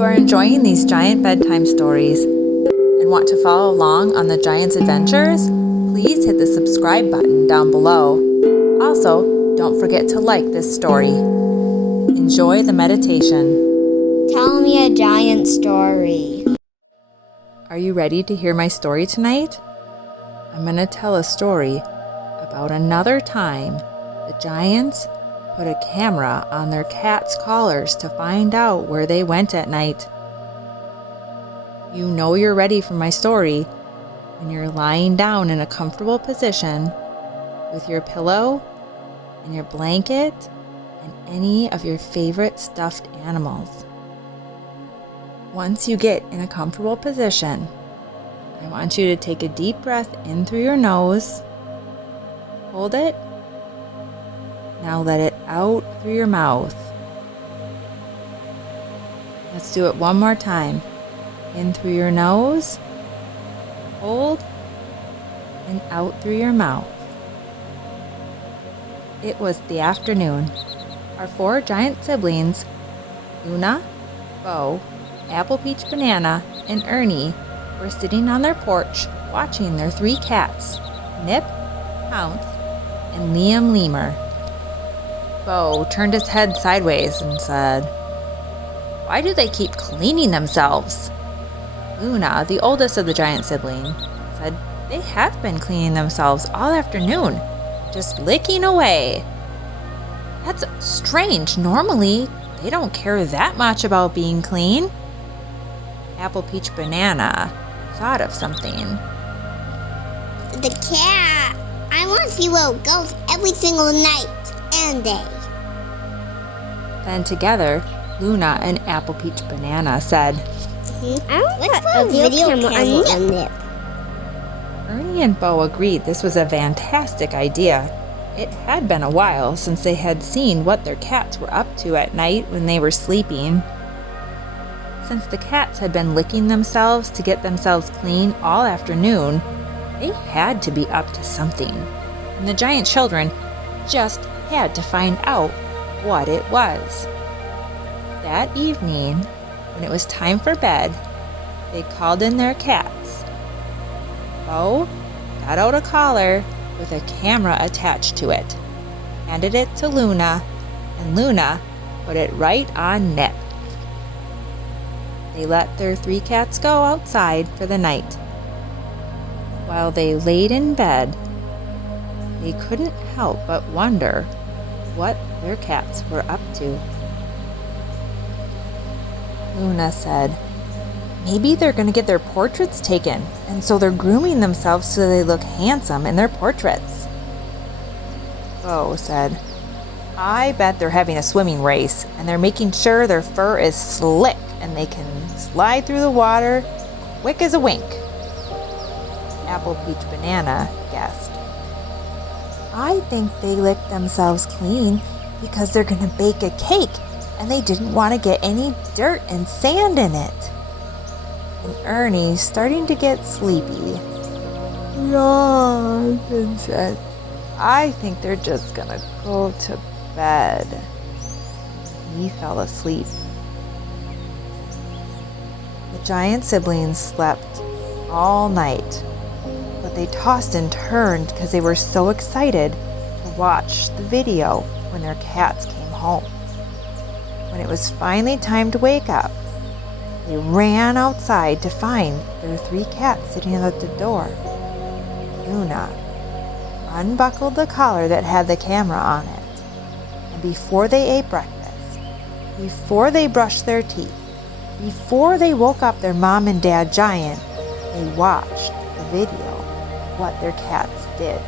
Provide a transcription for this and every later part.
you are enjoying these giant bedtime stories and want to follow along on the giant's adventures, please hit the subscribe button down below. Also, don't forget to like this story. Enjoy the meditation. Tell me a giant story. Are you ready to hear my story tonight? I'm going to tell a story about another time the giants put a camera on their cats' collars to find out where they went at night. You know you're ready for my story when you're lying down in a comfortable position with your pillow and your blanket and any of your favorite stuffed animals. Once you get in a comfortable position, I want you to take a deep breath in through your nose. Hold it. Now let it out through your mouth. Let's do it one more time. In through your nose. Hold. And out through your mouth. It was the afternoon. Our 4 giant siblings, Luna, Bo, Apple Peach Banana, and Ernie, were sitting on their porch watching their 3 cats, Nip, Pounce, and Liam Lemur. Bo turned his head sideways and said, "Why do they keep cleaning themselves?" Luna, the oldest of the giant siblings, said they have been cleaning themselves all afternoon, just licking away. That's strange. Normally, they don't care that much about being clean. Apple Peach Banana thought of something. The cat. I want to see where it goes every single night and day. Then together, Luna and Apple Peach Banana said, I want to put a video camera on Nip. Ernie and Bo agreed this was a fantastic idea. It had been a while since they had seen what their cats were up to at night when they were sleeping. Since the cats had been licking themselves to get themselves clean all afternoon, they had to be up to something, and the giant children just had to find out what it was. That evening, when it was time for bed, they called in their cats. Bo got out a collar with a camera attached to it, handed it to Luna, and Luna put it right on Nip. They let their 3 cats go outside for the night. While they laid in bed, they couldn't help but wonder what their cats were up to. Luna said, "Maybe they're going to get their portraits taken, and so they're grooming themselves so they look handsome in their portraits." Bo said, "I bet they're having a swimming race, and they're making sure their fur is slick and they can slide through the water quick as a wink." Apple Peach Banana guessed, "I think they licked themselves clean because they're going to bake a cake and they didn't want to get any dirt and sand in it." And Ernie, starting to get sleepy, yawned and said, "I think they're just going to go to bed." He fell asleep. The giant siblings slept all night, but they tossed and turned because they were so excited to watch the video when their cats came home. When it was finally time to wake up, they ran outside to find their 3 cats sitting at the door. Luna unbuckled the collar that had the camera on it, and before they ate breakfast, before they brushed their teeth, before they woke up their mom and dad giant, they watched the video of what their cats did.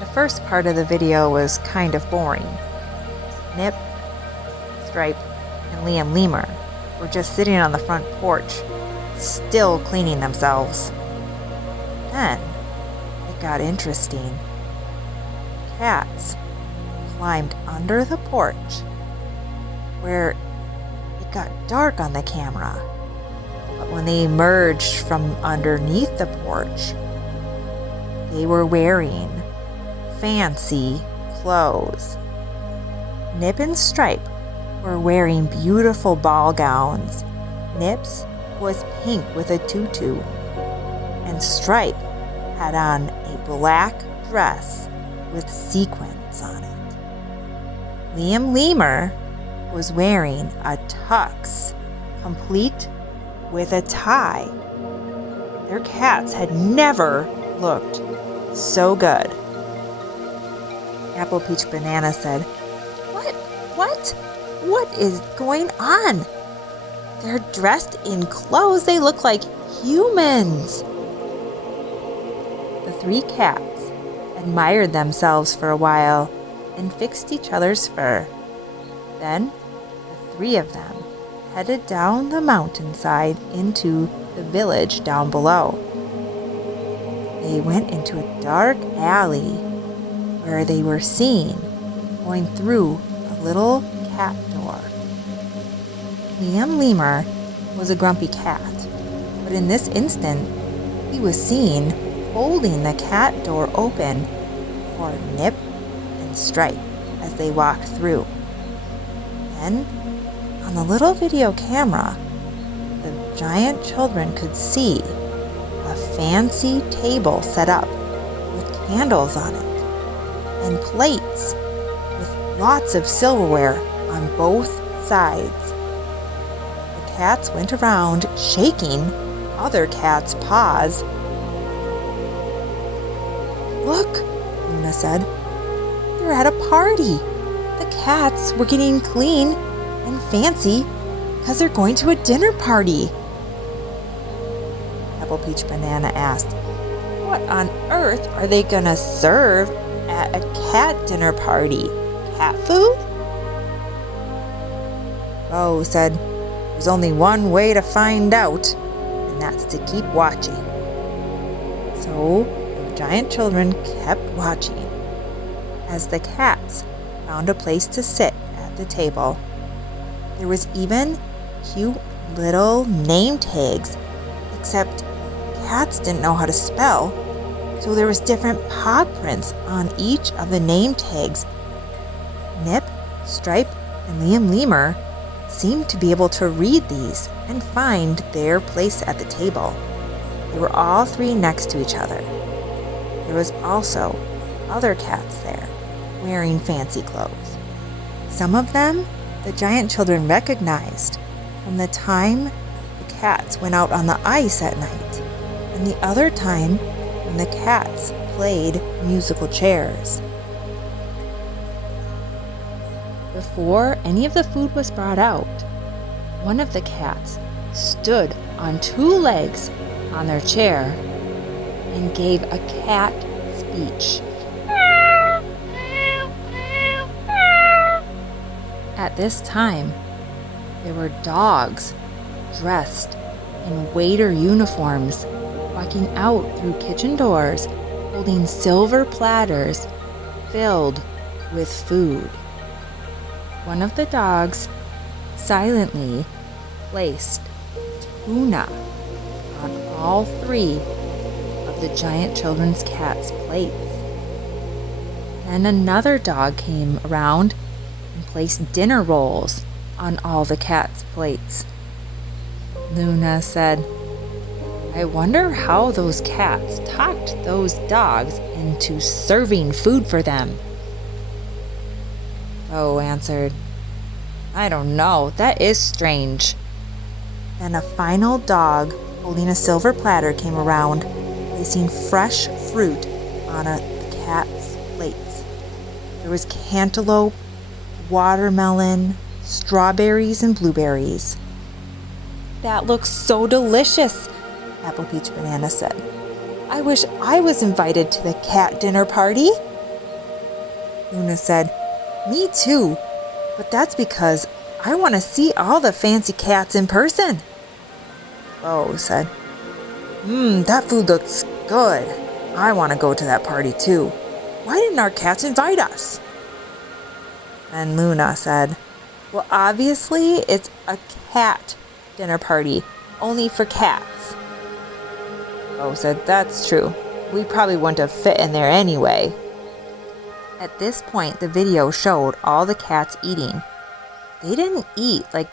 The first part of the video was kind of boring. Nip, Stripe, and Liam Lemur were just sitting on the front porch, still cleaning themselves. Then it got interesting. Cats climbed under the porch, where it got dark on the camera. But when they emerged from underneath the porch, they were wearing fancy clothes. Nip and Stripe were wearing beautiful ball gowns. Nips was pink with a tutu, and Stripe had on a black dress with sequins on it. Liam Lemur was wearing a tux, complete with a tie. Their cats had never looked so good. Apple Peach Banana said, What is going on? They're dressed in clothes. They look like humans. The three cats admired themselves for a while and fixed each other's fur. Then the three of them headed down the mountainside into the village down below. They went into a dark alley where they were seen going through a little cat door. Liam Lemur was a grumpy cat, but in this instant, he was seen holding the cat door open for Nip and Stripe as they walked through. Then, on the little video camera, the giant children could see a fancy table set up with candles on it and plates with lots of silverware on both sides. The cats went around shaking other cats' paws. "Look," Luna said, "they're at a party. The cats were getting clean and fancy because they're going to a dinner party." Apple Peach Banana asked, "What on earth are they gonna serve at a cat dinner party? Cat food?" Bo said, "There's only one way to find out, and that's to keep watching." So the giant children kept watching as the cats found a place to sit at the table. There was even cute little name tags, except cats didn't know how to spell, so there was different paw prints on each of the name tags. Nip, Stripe, and Liam Lemur seemed to be able to read these and find their place at the table. They were all three next to each other. There was also other cats there, wearing fancy clothes. Some of them the giant children recognized from the time the cats went out on the ice at night, and the other time when the cats played musical chairs. Before any of the food was brought out, one of the cats stood on two legs on their chair and gave a cat speech. At this time, there were dogs dressed in waiter uniforms walking out through kitchen doors holding silver platters filled with food. One of the dogs silently placed tuna on all three of the giant children's cats' plates. Then another dog came around and placed dinner rolls on all the cats' plates. Luna said, "I wonder how those cats talked those dogs into serving food for them." Bo answered, "I don't know, that is strange." Then a final dog holding a silver platter came around, placing fresh fruit on the cat's plates. There was cantaloupe, watermelon, strawberries, and blueberries. "That looks so delicious," Apple Peach Banana said. "I wish I was invited to the cat dinner party." Luna said, "Me too, but that's because I want to see all the fancy cats in person." Bo said, That food looks good. I want to go to that party too. Why didn't our cats invite us?" And Luna said, "Well, obviously it's a cat dinner party, only for cats." Bo said, "That's true. We probably wouldn't have fit in there anyway." At this point, the video showed all the cats eating. they didn't eat like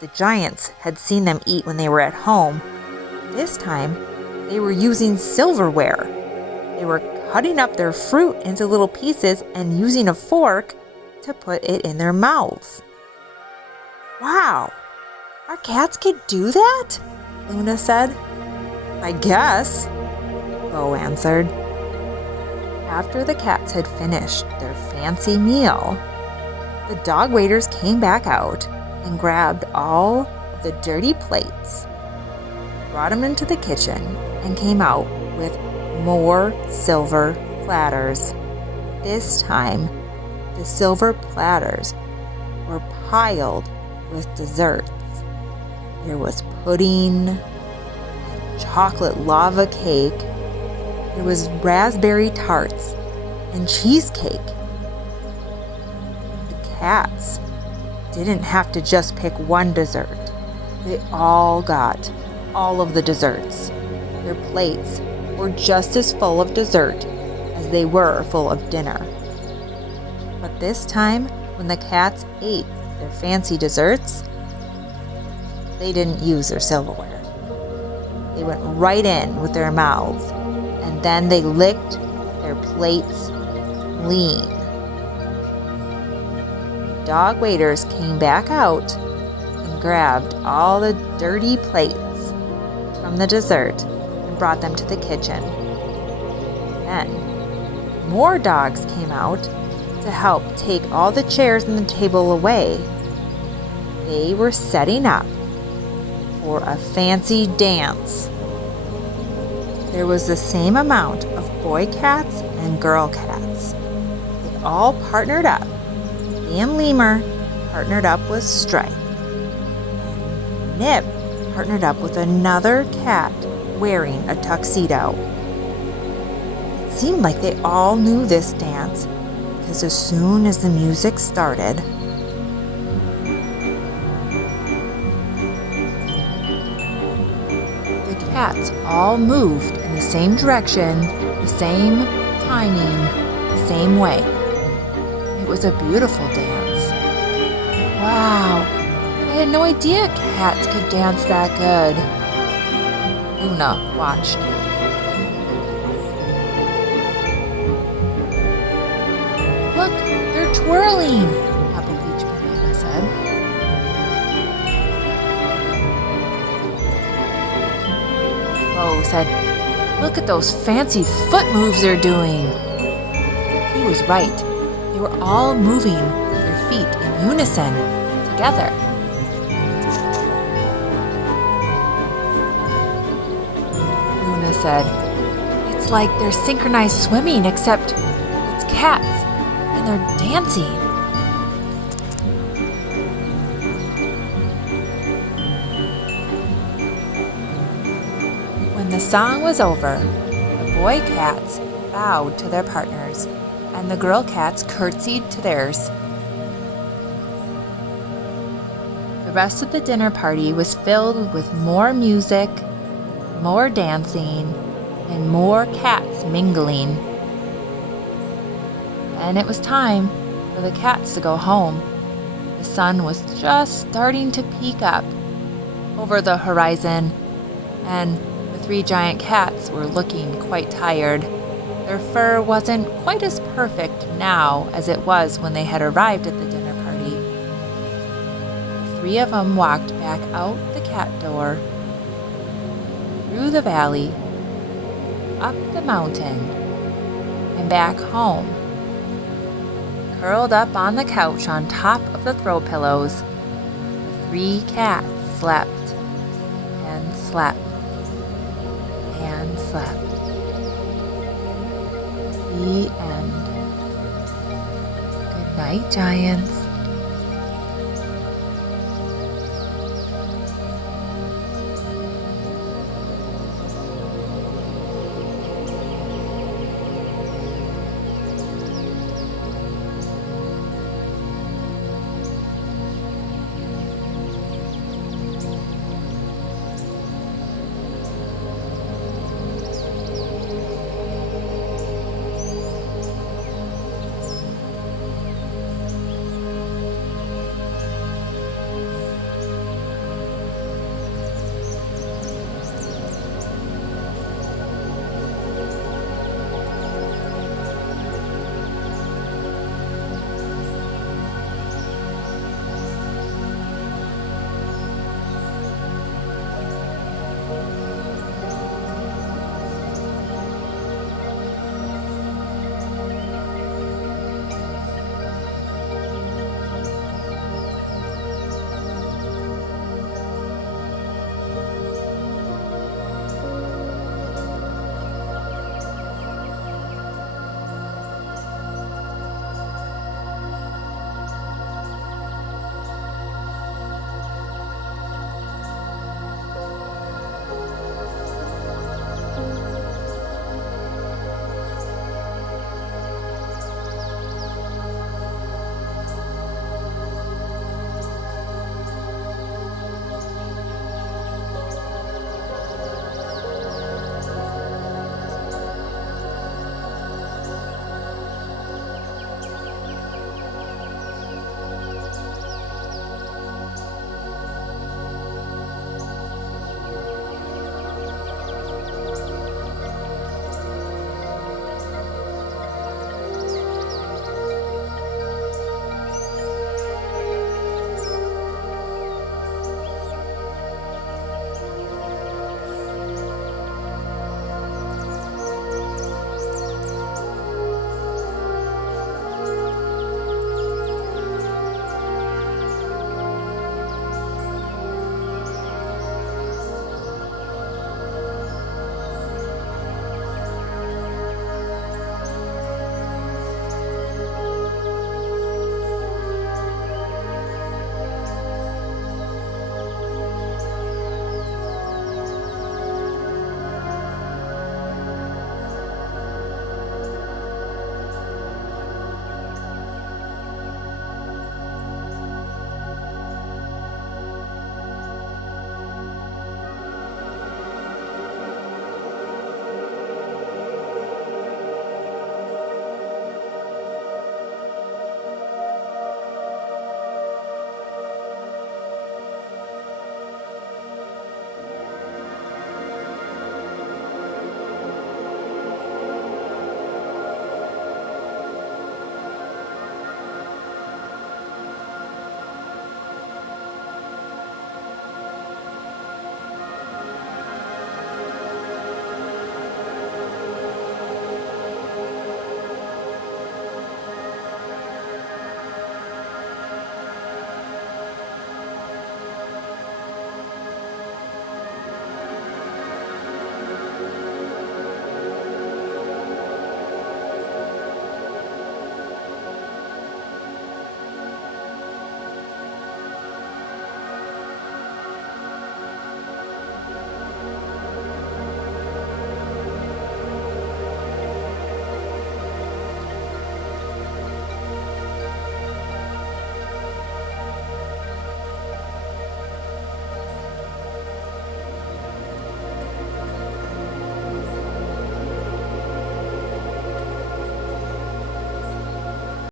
the giants had seen them eat when they were at home. This time, they were using silverware. They were cutting up their fruit into little pieces and using a fork to put it in their mouths. Wow, our cats could do that? Luna said. I guess, Bo answered. After the cats had finished their fancy meal, the dog waiters came back out and grabbed all of the dirty plates, brought them into the kitchen, and came out with more silver platters. This time, the silver platters were piled with desserts. There was pudding, and chocolate lava cake. There was raspberry tarts and cheesecake. The cats didn't have to just pick one dessert. They all got all of the desserts. Their plates were just as full of dessert as they were full of dinner. But this time, when the cats ate their fancy desserts, they didn't use their silverware. They went right in with their mouths, and then they licked their plates clean. The dog waiters came back out and grabbed all the dirty plates from the dessert and brought them to the kitchen. Then, more dogs came out to help take all the chairs and the table away. They were setting up for a fancy dance. There was the same amount of boy cats and girl cats. They all partnered up. Dan Lemur partnered up with Stripe. And Nip partnered up with another cat wearing a tuxedo. It seemed like they all knew this dance, because as soon as the music started, the cats all moved in the same direction, the same timing, the same way. It was a beautiful dance. Wow, I had no idea cats could dance that good. Luna watched. Look, they're twirling, Apple Peach Banana said. Bo said, look at those fancy foot moves they're doing. He was right. They were all moving their feet in unison, together. Luna said, it's like they're synchronized swimming, except it's cats. And they're dancing. When the song was over, the boy cats bowed to their partners, and the girl cats curtsied to theirs. The rest of the dinner party was filled with more music, more dancing, and more cats mingling. And it was time for the cats to go home. The sun was just starting to peek up over the horizon, and the three giant cats were looking quite tired. Their fur wasn't quite as perfect now as it was when they had arrived at the dinner party. The three of them walked back out the cat door, through the valley, up the mountain, and back home. Curled up on the couch on top of the throw pillows, the three cats slept and slept and slept. The end. Good night, giants.